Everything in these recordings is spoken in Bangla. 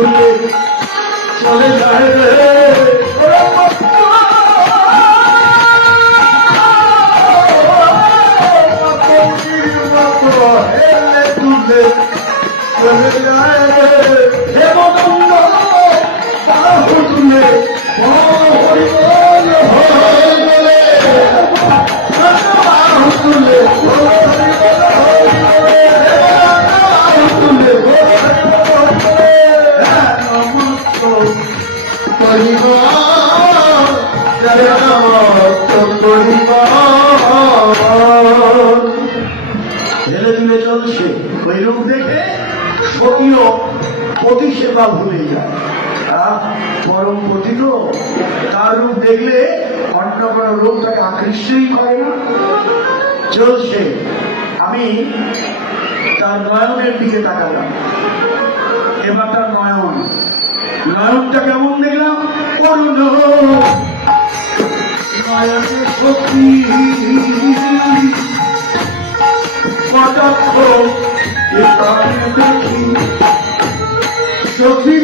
তুলে চলে যায় রে তুলে চলে যায় রে হে মদন বাহু তুলে হরি বল হরি বাহু তুলে ছেলে তুলে চলছে ওই রূপ দেখে সতীও পতি সেবা ভুলে যায়। পরম পতি তো তার রূপ দেখলে অন্য কোনো রূপ তাকে আকৃষ্টই করে না। চলছে আমি তার নয়নের দিকে তাকালাম, এবার তার নয়নটা কেমন দেখলাম, করুণ নয়নে সত্যি কটাক্ষ দেখি সত্যি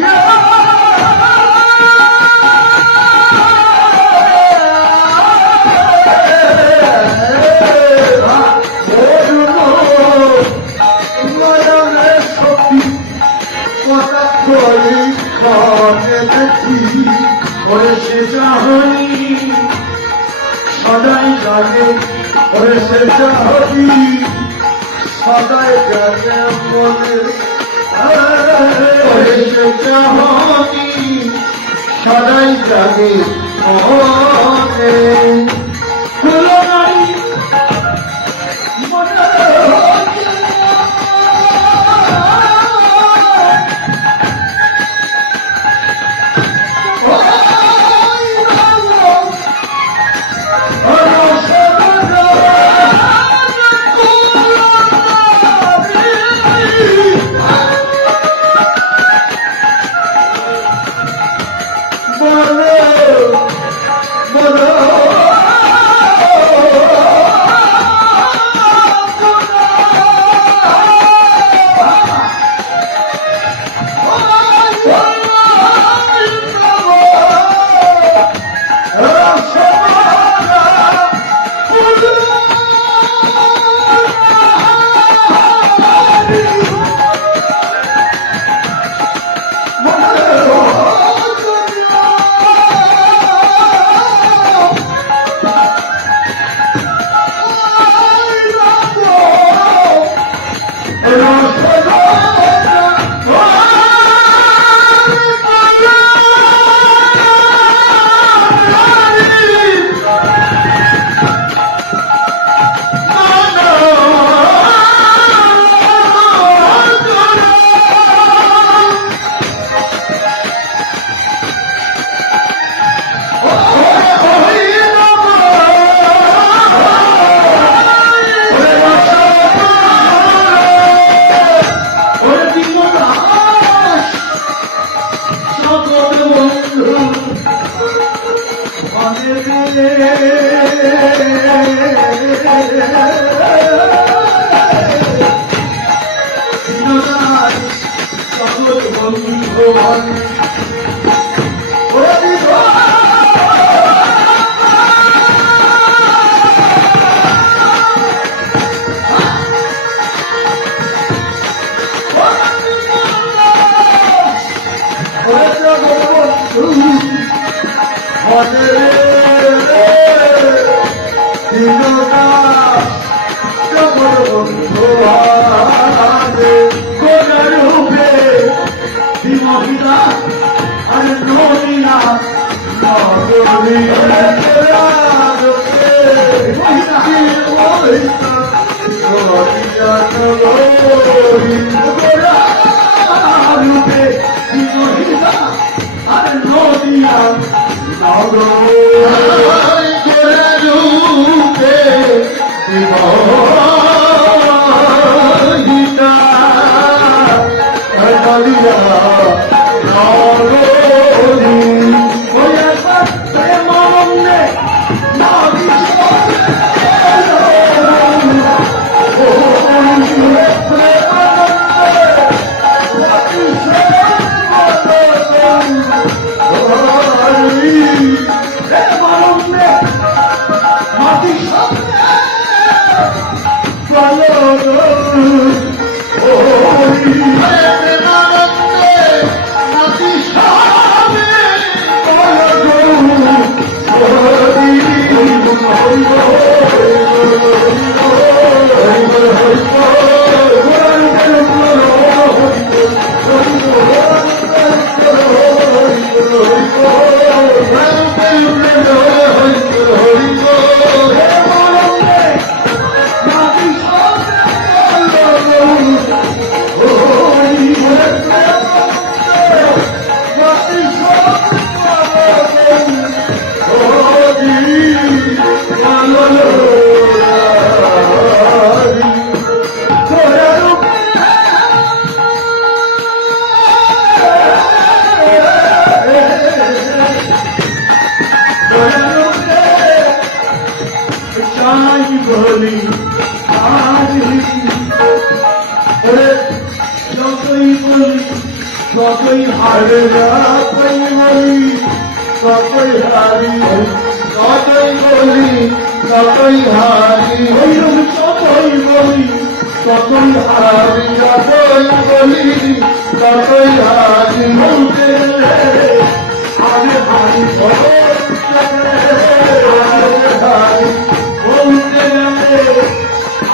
সে চাহনি সদাই জাগে সে চাহনি সদাই জাগে মনে সে চাহনি সদাই জাগে মনে ফুলো নাই মনে Oh যতই হারে যতই বলি ততই হারি, যতই বলি ততই হারি, ওইরকম যতই বলি ততই হারি। যতই বলি ততই হারি, বলতে গেলে আগে হারি, বলতে গেলে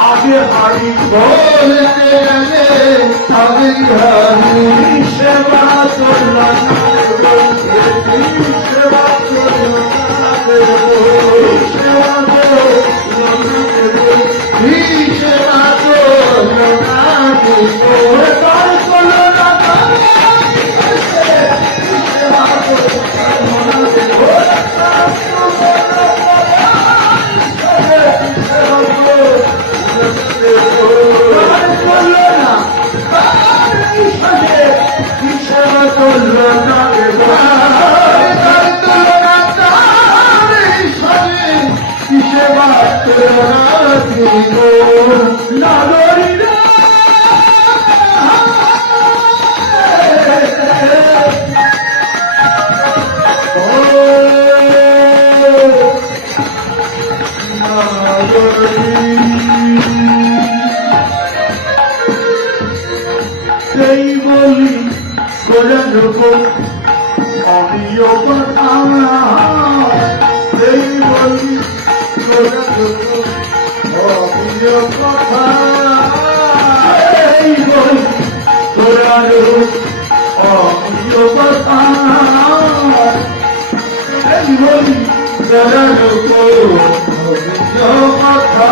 আগে হারি, বলতে গেলে আগে হারি। সেবা করল না সেবা করল না সেবা সেবা করল না তার করল না সেবা করল না সেবা করল না তার তুলনা তার ঈশ্বরে, সেবা করল না নাগরিক এই বলি করে ঢুক অমিয় কথা, এই বলি করে ঢুক অমিয় কথা, এই বলি করে ঢুক অমিয় কথা, এই বলি করে ঢুক অমিয় কথা।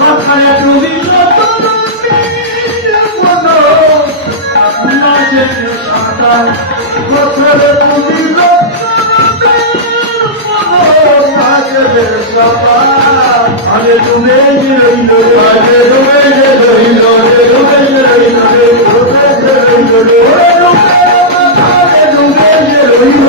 মাথায় ডুবিল সাঁতার বছরে ডুবিল আগে ডুবে রইল আগে ডুবে রইল ডুবে রইল ডুবে রইল ডুবে রইল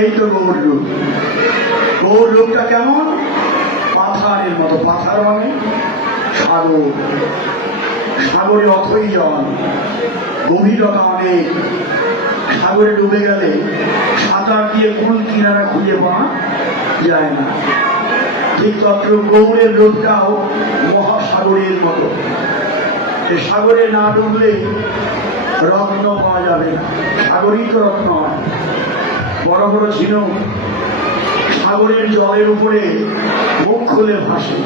এই তো গৌর রূপ। গৌর রূপটা কেমন? পাথারের মতো। পাথার মানে সাগর, সাগরে অথই জল, গভীরতা অনেক। সাগরে ডুবে গেলে সাঁতার দিয়ে কোন কিনারা খুঁজে পাওয়া যায় না। ঠিক তত্র গৌরের রূপটাও মহাসাগরের মতো। সাগরে না ডুবলে রত্ন পাওয়া যাবে না। সাগরই তো রত্ন হয়। বড় বড় ঝিনুক সাগরের জলের উপরে মুখ খুলে ভাসে।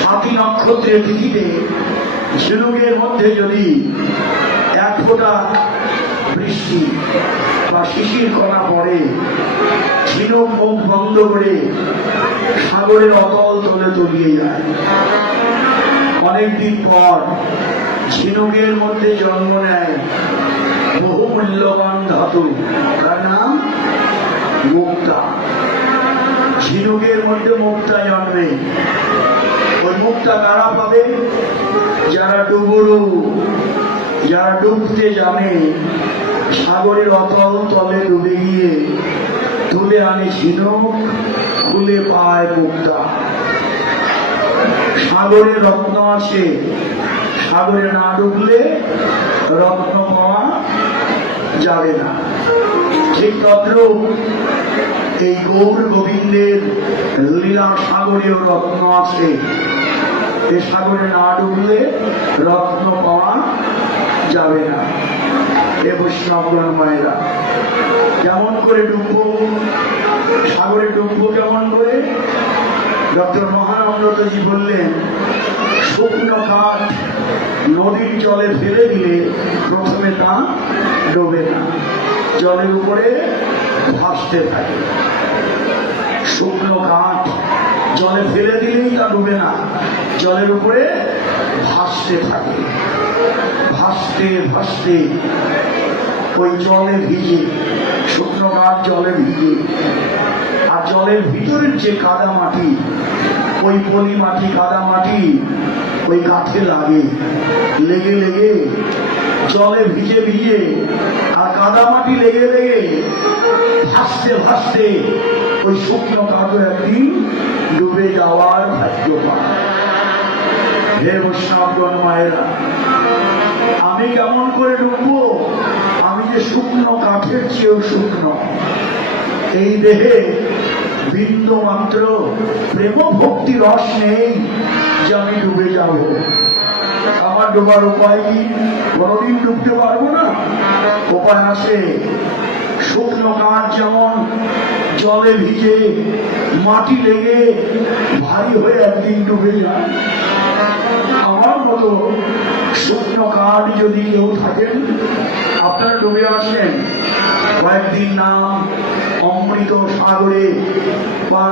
7টি নক্ষত্রের তিথিতে ঝিনুকের মধ্যে যদি এক ফোঁটা বৃষ্টি বা শিশির কণা পড়ে, ঝিনুক মুখ বন্ধ করে সাগরের অতল তলে তলিয়ে যায়। অনেকদিন পর ঝিনুকের মধ্যে জন্ম নেয় বহু মূল্যবান ধাতু, তার নাম মুক্তা। ঝিনুকের মধ্যে মুক্তা জন্মে। ওই মুক্তা কারা পাবে? যারা ডুবুরু, যারা ডুবতে জানে, সাগরের অতল তলে ডুবে গিয়ে তুলে আনে ঝিনুক, খুলে পায় মুক্তা। সাগরে রত্ন আছে, সাগরে না ডুবলে রত্ন পাওয়া যাবে না। ঠিক তদ্রূপ এই গৌর গোবিন্দের লীলা সাগরেও রত্ন আছে। এ সাগরে না ডুবলে রত্ন পাওয়া যাবে না। এ বৈষ্ণবগণ মায়েরা, কেমন করে ডুববো? সাগরে ডুববো কেমন করে? ডক্টর মহানন্দজি বললেন, শুকনো কাঠ নদীর জলে ফেলে দিলে প্রথমে তা ডোবে না, জলের উপরে ভাসতে থাকে। শুকনো কাঠ জলে ফেলে দিলেই তা ডুবে না, জলের উপরে ভাসতে থাকে। ভাসতে ভাসতে ওই জলে ভিজে, শুকনো কাঠ জলে ভিজে। আর জলের ভিতরের যে কাদা মাটি, ওই পলি মাটি কাদা মাটি ওই কাঠে লাগে, লেগে লেগে জলে ভিজে ভিজে আর কাদা মাটি লেগে লেগে ভাসতে ভাসতে ওই শুকনো কাঠও একদিন ডুবে যাওয়ার ভাগ্য পায়। হে বৈষ্ণবগণ মায়েরা, আমি কেমন করে ডুববো? আমি যে শুকনো কাঠের চেয়েও শুকনো। এই দেহে বিন্দু মাত্র প্রেম ভক্তি রস নেই যে আমি ডুবে যাব। আমার ডোবার উপায় কি? কোনদিন ডুবতে পারবো না। উপায় আছে। শুকনো কাঠ যেমন জলে ভিজে মাটি লেগে ভারী হয়ে একদিন ডুবে যায়, আমার মতো শুকনো কাঠ যদি কেউ থাকেন, আপনারা ডুবে আসেন, কয়েকদিন নাম অমৃত সাগরে বা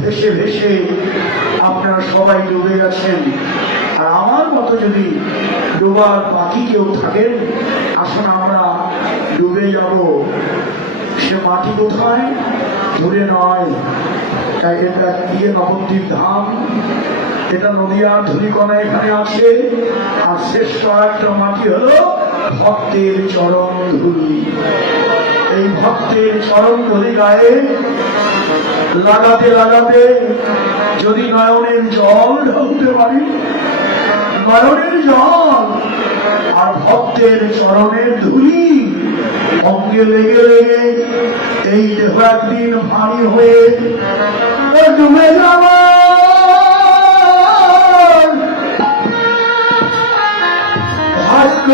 ভেসে ভেসে আপনারা সবাই ডুবে গেছেন। আর আমার মতো যদি ডুবার বাকি কেউ থাকেন, আসুন আমরা ডুবে যাব। সে মাটি কোথায়? দূরে নয়, তাই এটা গিয়ে নবদ্বীপ ধাম, এটা নদীয়ার ধুলিকণা এখানে আছে। আর শ্রেষ্ঠ একটা মাটি হলো ভক্তের চরণ ধুলি। এই ভক্তের চরণ ধুলি গায়ে লাগাতে লাগাতে যদি নয়নের জল ঢালতে পারি, নয়নের জল আর ভক্তের চরণের ধুলি অঙ্গে লেগে লেগে এই দেহ একদিন ভারী হয়ে ডুবে যাব। ভাগ্য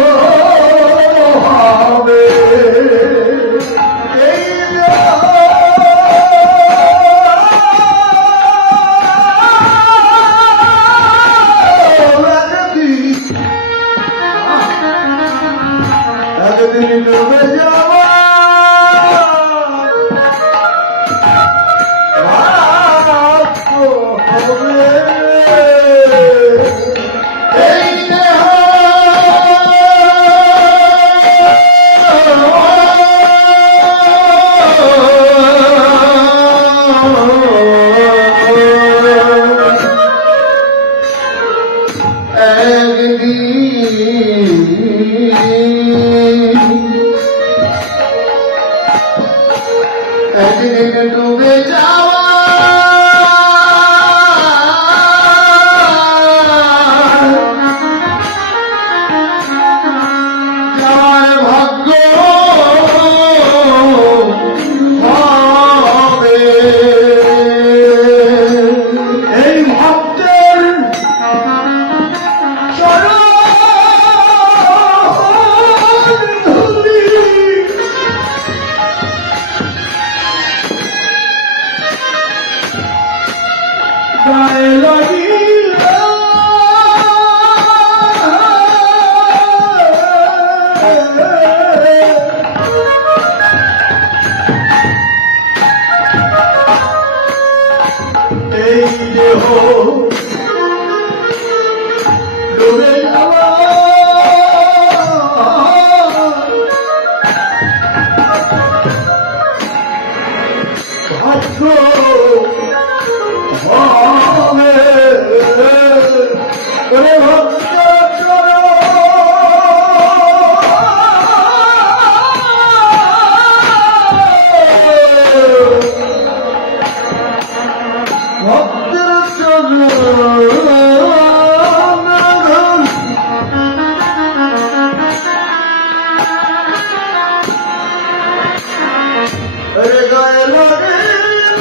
হবে এই একদিন ডুবে যাব। একদিন ডুবে যাওয়া যাওয়ার ভাগ্য হবে এই ভক্তের চরণ ধুলি গায়ে লাগিল। এই দেহ ডুবে যাওয়া ভাগ্য হবে। ওরে ভক্ত চরণ ভক্তের চরণ রে গায়ে লাগিল।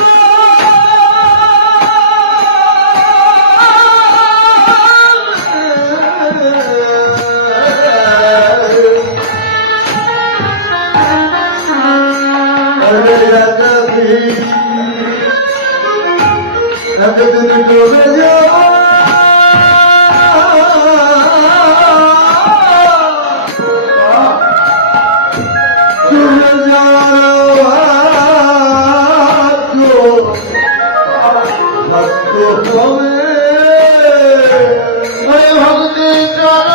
একদিন ডুবে যাওয়া ডুবে যাওয়া হবে ওই ভক্তি চরণ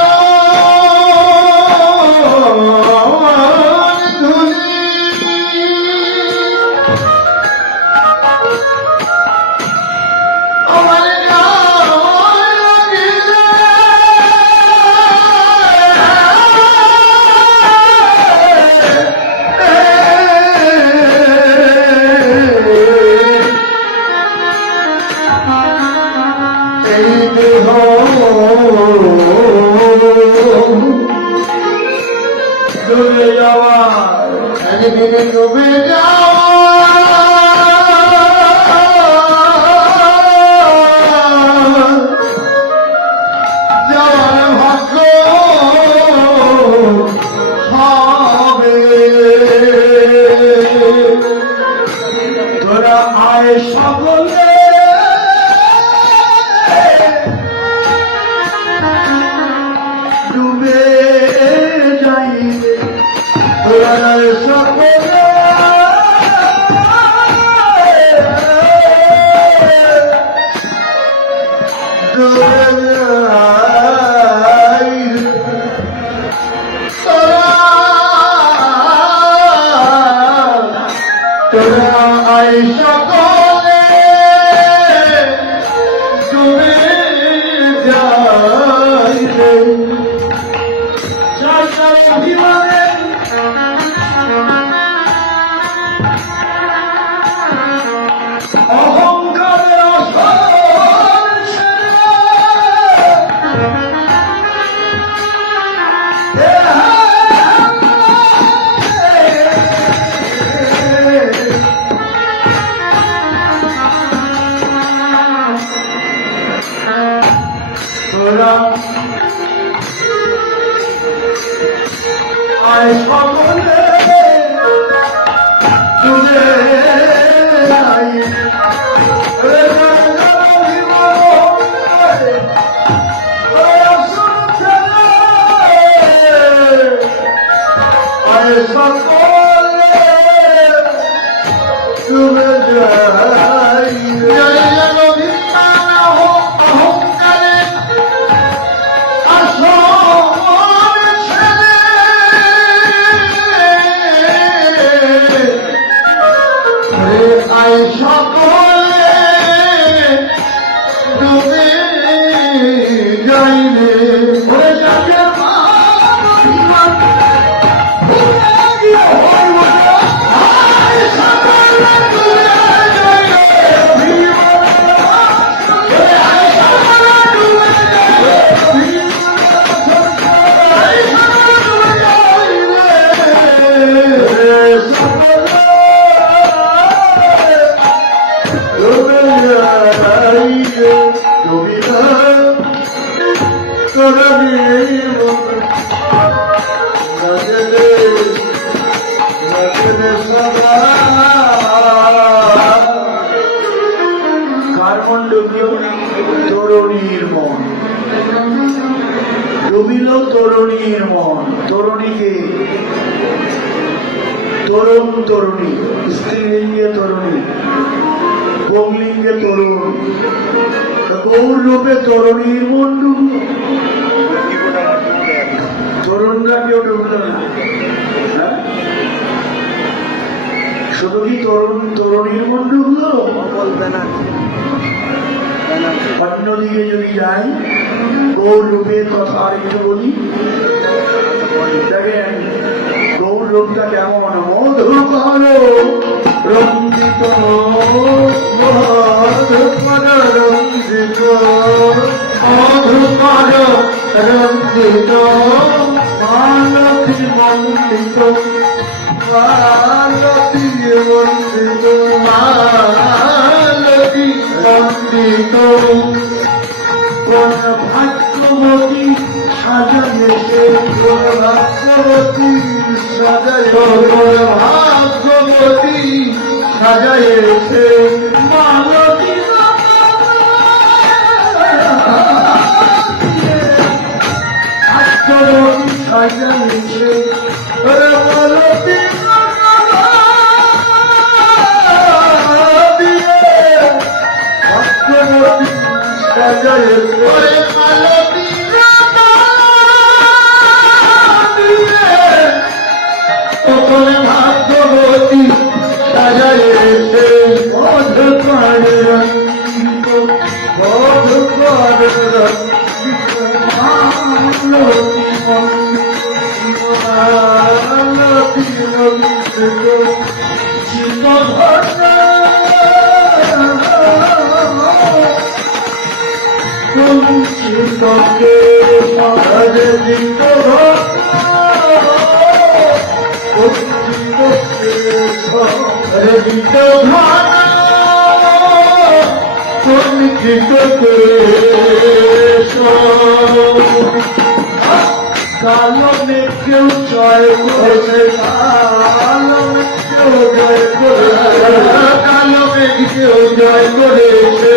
ধুলি আমার এই দেহ ডুবে যাওয়ার একদিন ডুবে যাওয়ার ভাগ্য হবে তোরা আয় সকলে ডুবে যাইবে তোরা আয় সকলে ডুবে যাইবে তোরা আই সকলে ডুবে যাইবে যার যার অভিমানে অহংকারের আসর তোরা আয় সকলে ডুবে যাই সকলে ডুবে যাই অহংকারে আই সকলে ডুবে যাইবে ওরে যাকে মান আই সকলে ডুবে যাইবে আই সকলে ডুবে যাইবে আই সকলে ডুবে যাইবে কার মন ডুবল? তরুণীর মন ডুবিল, তরুণীর মন। তরুণীকে তরুণ, তরুণী স্ত্রীলিঙ্গে তরুণী, পুংলিঙ্গে তরুণ, গৌর রূপে তরুণীর মন ডুবল। তরুণরা কেউ ডুবল না, হ্যাঁ? শুধু কি তরুণীর মন ডুবলো? অন্যদিকে যদি যাই, গৌর রূপের কথা আর একটু বলি। দেখেন গৌর রূপটা কেমন, মধুকর রঞ্জিত, মধুকর রঞ্জিত মধুকর রঞ্জিত মালতী মন্ডিত, মালতী মন্ডিত মালতী মন্ডিত কোন ভাগ্যবতী সাজাইছে, কোন ভাগ্যবতী সাজায় ভাগ্যবতী সাজাইছে মালতী ভাগ্যবতী সাজাইছে, মালতী ভাগ্যবতী সাজায়েছে ওরে মালতী ওরে ভাগ্যবতী সাজায়েছে অন্ধকার রঞ্জিত অন্ধকার রঞ্জিত মালতী মালতী মন্দিত চিত্তভাবনা চিত্তকে সাজে কালমে কেউ জয় করেছে কালমে কেউ জয় করেছে কালমে কেউ জয় করেছে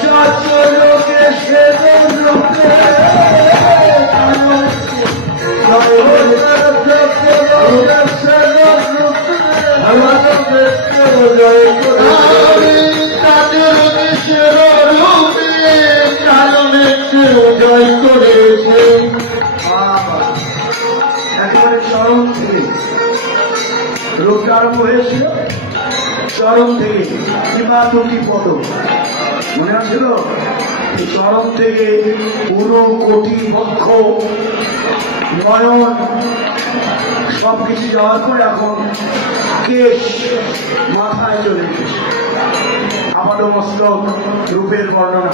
চচলোকে সে লোকে জয় করেছে একেবারে চরম থেকে রোগটা আরম্ভ হয়েছিল চরম থেকে কিংবা দুটি পদ মনে আছিল এই চরম থেকে পুরো কোটি পক্ষ নয়ন সবকিছু যাওয়ার পর এখন কেশ মাথায় চলে এসেছে আমাদের মস্তক রূপের বর্ণনা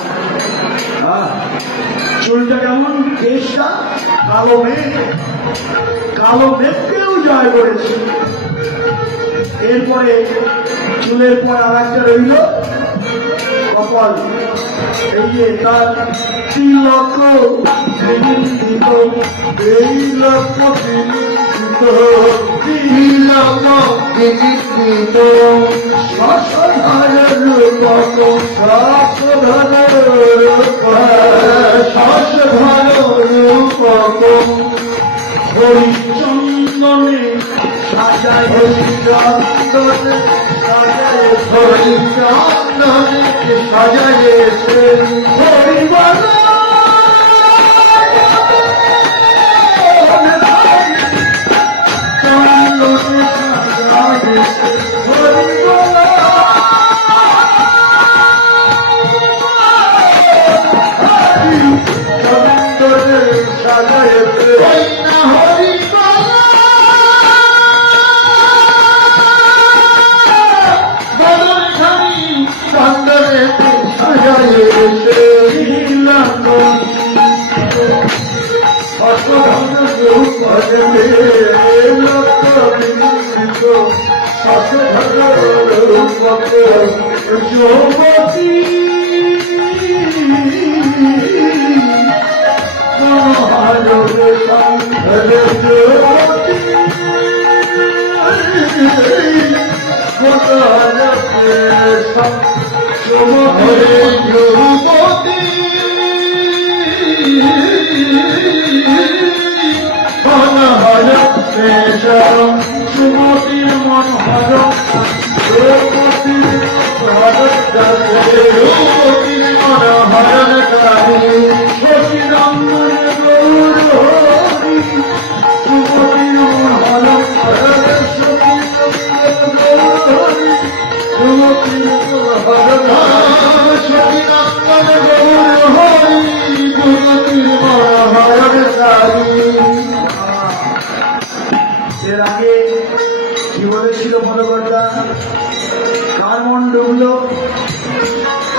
চুলটা কেমন কেশটা কালো মেঘকেও জয় করেছে এরপরে চুলের পর আর একটা রইল কপাল এই যে তার তিলক বিনিন্দিত এই লক্ষ বিনিন্দিত তিলক বিনিন্দিত শ্বাসধারের রূপক শ্বাসধারের রূপক হরিচন্দনে সাজায় চন্দনে সাজায় চন্দনে সাজায়েছে হরিবল চন্দনে সাজায়েছে হরিবল চন্দনে সাজায়েছে না হরি বদন খানি চন্দনে সাজায়েছে যুবতী যুবতী সুমতির মন হর যুবতীর মন হরণ কারী সচিরঙ্গনে গৌর হরি সুমতির মন হর সুমতির হর সচিনন্দন গৌর হরি যুবতীর মন হরণ কারী এর আগে কি বলেছিল পদকর্তা কার মন ডুবলো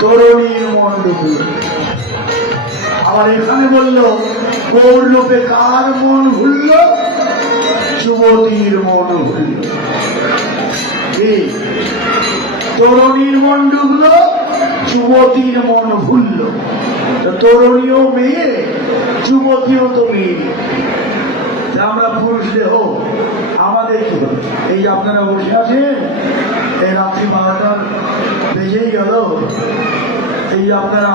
তরুণীর মন ডুবলো আবার এখানে বলল গৌরলোপে কার মন ভুলল যুবতীর মন ভুলল কি তরুণীর মন ডুবলো যুবতীর মন ভুলল তো তরুণীও মেয়ে যুবতীও তো মেয়ে আমরা পুরুষ দেহ আমাদের কি হলো এই যে আপনারা বসে আছেন এই রাত্রি 12টা বেজেই গেল এই যে আপনারা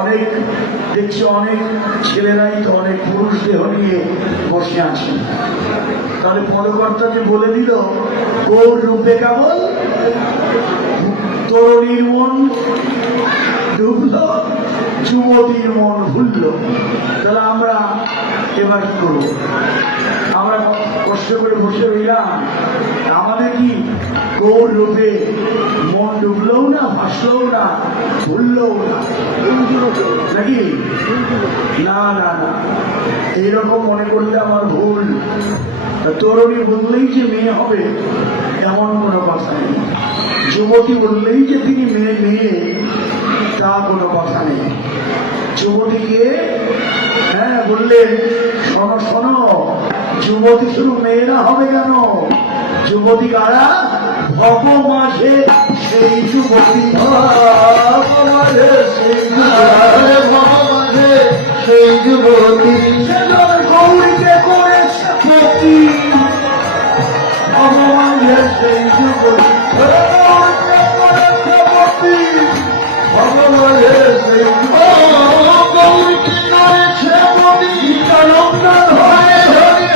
অনেক দেখছি অনেক ছেলেরাই তো অনেক পুরুষ দেহ নিয়ে বসে আছেন তাহলে পদকর্তাকে বলে দিল গৌর রূপে কেবল তরুণীর মন ডুবল যুবতীর মন ভুলল। তাহলে আমরা এবার কি করবো? আমরা কষ্ট করে বসে রইলাম, আমাদের কি গৌর রূপে মন ডুবলেও না, ভাসলেও না, ভুললেও না, নাকি? না না না, এইরকম মনে করলে আমার ভুল। তরুণী বললেই যে মেয়ে হবে এমন কোনো কথা নেই, যুবতী বললেই যে তিনি মেয়ে মেয়ে তা কোনো কথা নেই। যুবতীকে হ্যাঁ বললে শোনো শোনো, যুবতী শুধু মেয়েরা হবে কেন? যুবতী কারা? ভব মাঝে সেই যুবতী, ভব মাঝে সেই আরে ভগবানে সেই যুবতী গৌরীকে করেছে পতি। ভব মাঝে সেই যুবতী, গৌরীকে করেছে পতি। ভব মাঝে সেই ও গৌরী করেছে পতি নিত্যানন্দন হয়ে হরি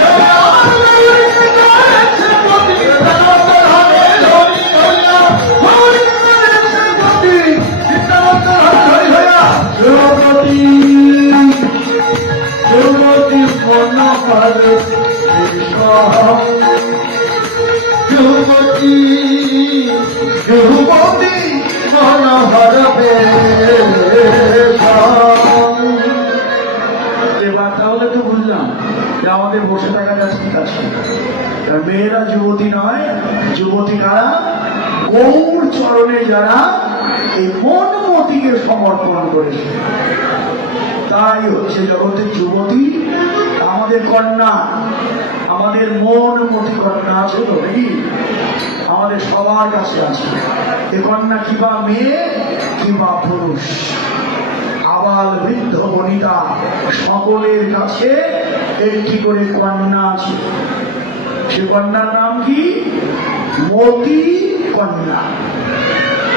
গৌরী করেছে পতি নিত্যানন্দ হরে হরি হরিয়া গৌরী করেছে পতি নিত্যানন্দ হরে হরিয়া যুবতী যুবতী মন করে যুবতী যুবতী মন হরবে এবার তাহলে তো বুঝলাম যে আমাদের বসে থাকাটা ঠিক আছে। আর মেয়েরা যুবতী নয়, যুবতী কারা? গৌর চরণে যারা এই মন মতিকে সমর্পণ করেছে, তাই হচ্ছে জগতের যুবতী। আমাদের কন্যা, আমাদের মন মতি কন্যা আছে তো নাকি? আমাদের সবার কাছে আছে এ কন্যা, কিবা মেয়ে কিবা পুরুষ, আবাল বৃদ্ধ বনিতা সকলের কাছে একটি করে কন্যা আছে। সে কন্যার নাম কি? মতি কন্যা।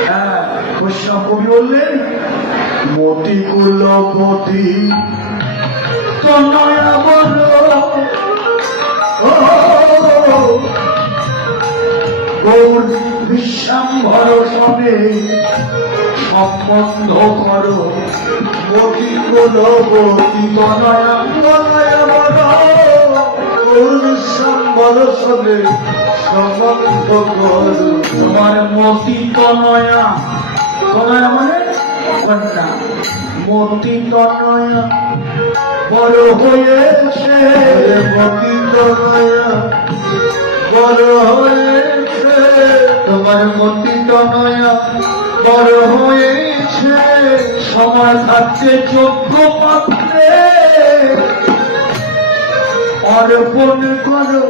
হ্যাঁ, বৈষ্ণব কবি বললেন মতি কুলপতি তনয়া বল, গৌর বিশ্বাম্ভর সবে সম্বন্ধ করো, মতি কুলপতি তনয়া তনয়া বল। সম্বল সবে সম্বন্ধ করু তোমার মতি তনয়া, তনয়া মানে কন্যা, মতি তনয়া বড় হয়েছে, মতি তনয়া বড় হয়েছে তোমার মতি তনয়া বড় হয়েছে সময় থাকতে যোগ্য পাত্রে অর্পণ করো,